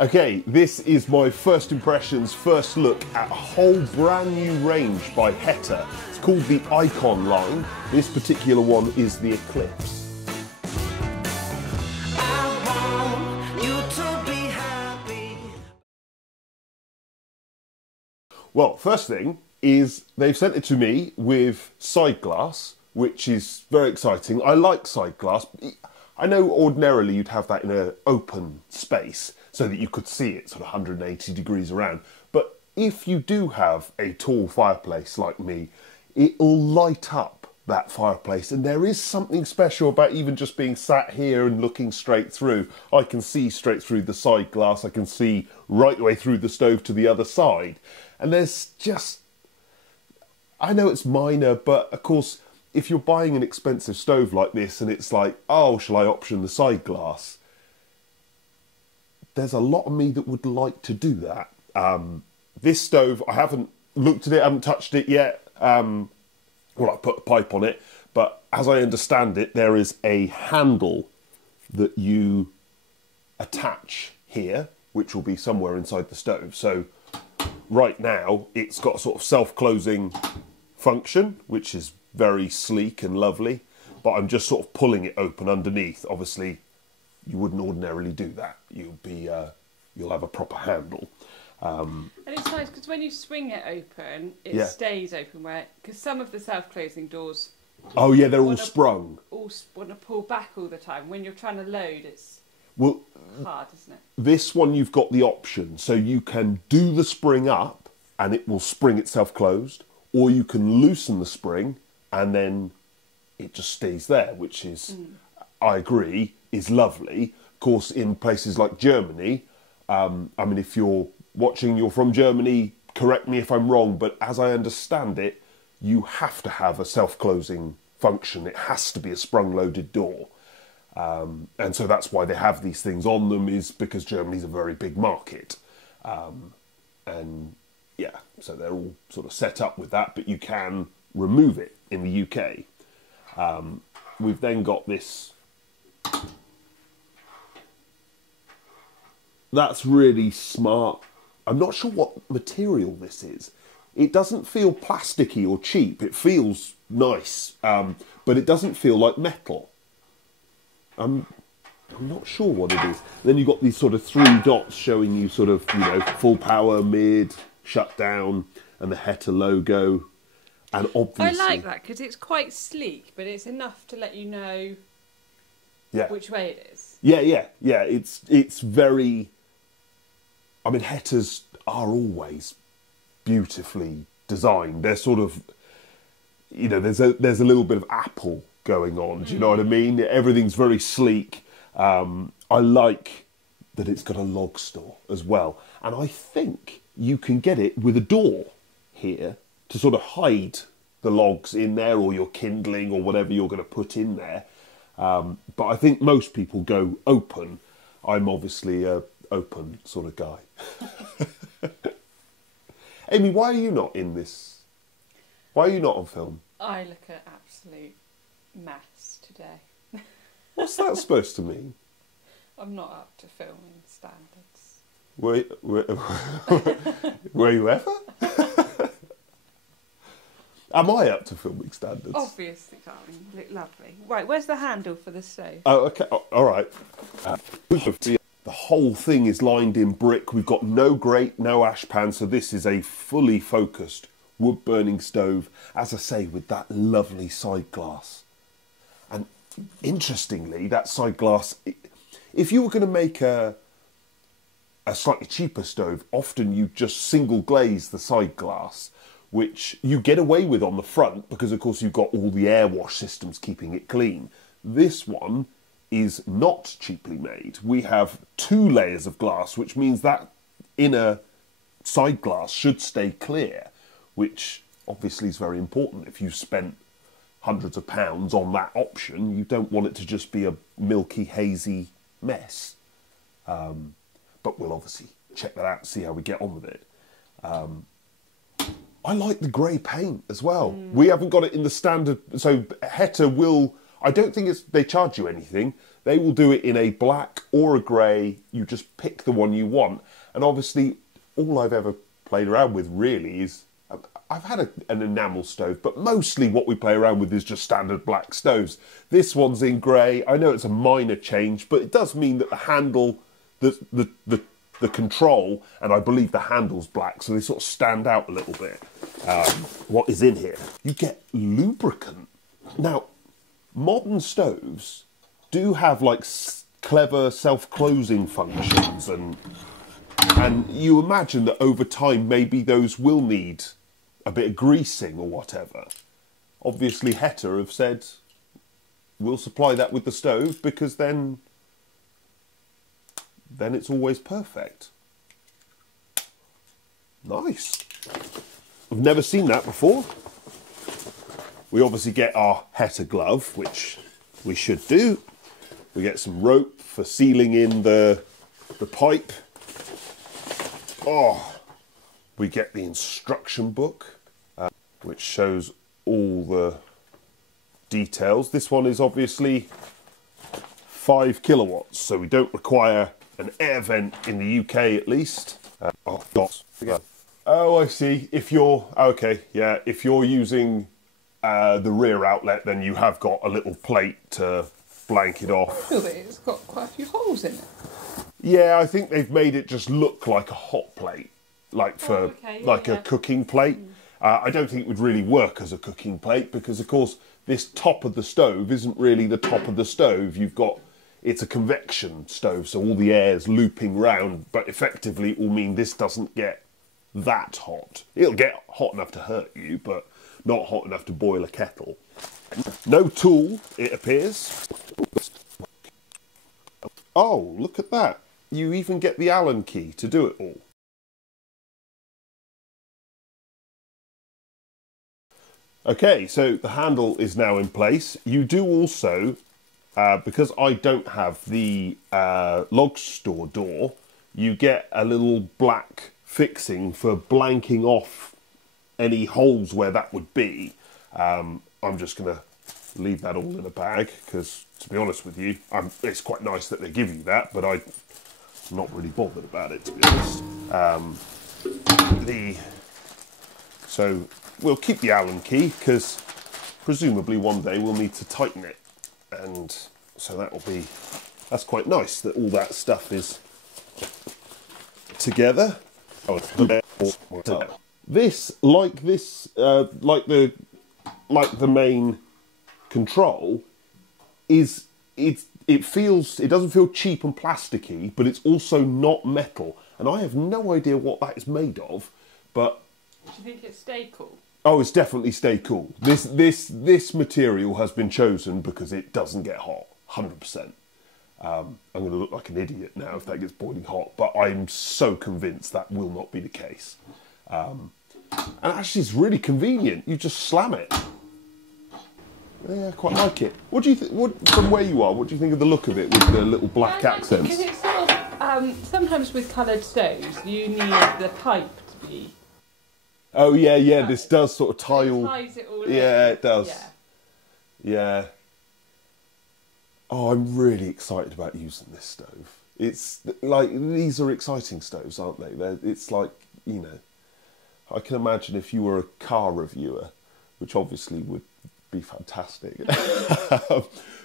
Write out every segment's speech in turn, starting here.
Okay, this is my first impressions, first look at a whole brand new range by Heta. It's called the Icon line. This particular one is the Eclipse. Well, first thing is they've sent it to me with side glass, which is very exciting. I like side glass. I know ordinarily you'd have that in an open space so that you could see it sort of 180 degrees around. But if you do have a tall fireplace like me, it'll light up that fireplace. And there is something special about even just being sat here and looking straight through. I can see straight through the side glass. I can see right the way through the stove to the other side. And there's just, I know it's minor, but of course, if you're buying an expensive stove like this and it's like, oh, shall I option the side glass? There's a lot of me that would like to do that. This stove, I haven't looked at it, I haven't touched it yet. Well, I put a pipe on it, but as I understand it, there is a handle that you attach here, which will be somewhere inside the stove. So right now, it's got a sort of self-closing function, which is very sleek and lovely, but I'm just sort of pulling it open underneath. Obviously, you wouldn't ordinarily do that. You'll have a proper handle. And it's nice because when you swing it open, it stays open. Because some of the self-closing doors, oh yeah, they're all sprung. All want to pull back all the time. When you're trying to load, it's hard, isn't it? This one you've got the option, so you can do the spring up and it will spring itself closed, or you can loosen the spring and then it just stays there, which is, I agree, is lovely. Of course, in places like Germany, I mean, if you're watching, you're from Germany, correct me if I'm wrong, but as I understand it, you have to have a self-closing function. It has to be a sprung-loaded door. And so that's why they have these things on them, is because Germany's a very big market. And yeah, so they're all sort of set up with that, but you can remove it in the UK. We've then got this. That's really smart. I'm not sure what material this is. It doesn't feel plasticky or cheap. It feels nice, but it doesn't feel like metal. I'm not sure what it is. Then you've got these sort of 3 dots showing you sort of, you know, full power, mid, shut down, and the Heta logo. And obviously, I like that because it's quite sleek, but it's enough to let you know which way it is. Yeah. It's very. I mean, Hetas are always beautifully designed. They're sort of, you know, there's a little bit of Apple going on. Do you know what I mean? Everything's very sleek. I like that it's got a log store as well, and I think you can get it with a door here to sort of hide the logs in there, or your kindling, or whatever you're going to put in there. But I think most people go open. I'm obviously a open sort of guy. Amy, why are you not in this? Why are you not on film? I look an absolute mess today. What's that supposed to mean? I'm not up to filming standards. Were you ever? Am I up to filming standards? Obviously, darling. Look lovely. Right, where's the handle for the stove? Oh, okay. Oh, all right. The whole thing is lined in brick. We've got no grate, no ash pan, so this is a fully focused wood-burning stove, as I say, with that lovely side glass. And interestingly, that side glass, if you were going to make a slightly cheaper stove, often you just single glaze the side glass, which you get away with on the front because, of course, you've got all the air wash systems keeping it clean. This one is not cheaply made. We have 2 layers of glass, which means that inner side glass should stay clear, which obviously is very important. If you've spent hundreds of pounds on that option, you don't want it to just be a milky, hazy mess. But we'll obviously check that out and see how we get on with it. I like the grey paint as well. We haven't got it in the standard, so Heta will, I don't think they charge you anything. They will do it in a black or a grey. You just pick the one you want. And obviously, all I've ever played around with really is... I've had an enamel stove, but mostly what we play around with is just standard black stoves. This one's in grey. I know it's a minor change, but it does mean that the handle, the control, and I believe the handle's black, so they sort of stand out a little bit. What is in here? You get lubricant. Now, modern stoves do have like clever self-closing functions, and you imagine that over time maybe those will need a bit of greasing or whatever. Obviously Heta have said we'll supply that with the stove, because then it's always perfect. Nice. I've never seen that before. We obviously get our Heta glove, which we should do. We get some rope for sealing in the pipe. Oh, we get the instruction book, which shows all the details. This one is obviously 5 kilowatts, so we don't require an air vent in the UK at least. Oh, I see. If you're if you're using the rear outlet, then you have got a little plate to blank it off. But it's got quite a few holes in it. Yeah, I think they've made it just look like a hot plate, like for a cooking plate. I don't think it would really work as a cooking plate, because of course this top of the stove isn't really the top of the stove. It's a convection stove, so all the air's looping round, but effectively it will mean this doesn't get that hot. It'll get hot enough to hurt you, but not hot enough to boil a kettle. No tool, it appears. Oh, look at that. You even get the Allen key to do it all. Okay, so the handle is now in place. You do also, because I don't have the log store door, you get a little black fixing for blanking off any holes where that would be. I'm just going to leave that all in a bag, because to be honest with you, it's quite nice that they give you that, but I'm not really bothered about it, to be honest. So we'll keep the Allen key, because presumably one day we'll need to tighten it, and so that's quite nice that all that stuff is together. This, like the main control, it doesn't feel cheap and plasticky, but it's also not metal, and I have no idea what that is made of, but do you think it's stay cool? Oh, it's definitely stay cool. This material has been chosen because it doesn't get hot, 100%. I'm going to look like an idiot now if that gets boiling hot, but I'm so convinced that will not be the case. And actually, it's really convenient. You just slam it. Yeah, I quite like it. What do you think? From where you are, what do you think of the look of it with the little black accents? Because it's sort of, sometimes with coloured stoves, you need the pipe to be. Oh yeah. This does sort of tile. It ties it all in. Yeah, it does. Yeah. Oh, I'm really excited about using this stove. It's like, these are exciting stoves, aren't they? It's like, you know, I can imagine if you were a car reviewer, which obviously would be fantastic.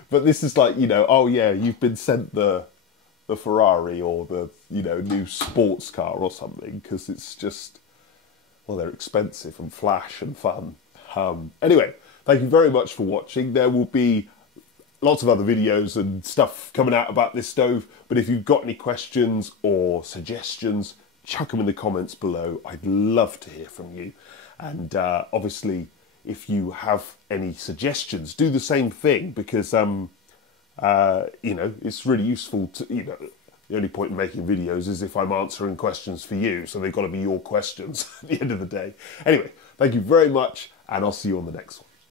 But this is like, you know, oh yeah, you've been sent the Ferrari or the, you know, new sports car or something, because it's just, well, they're expensive and flash and fun. Anyway, thank you very much for watching. There will be lots of other videos and stuff coming out about this stove, but if you've got any questions or suggestions, chuck them in the comments below. I'd love to hear from you. And obviously, if you have any suggestions, do the same thing, because you know, it's really useful to, you know, the only point in making videos is if I'm answering questions for you, so they've got to be your questions at the end of the day. Anyway, thank you very much, and I'll see you on the next one.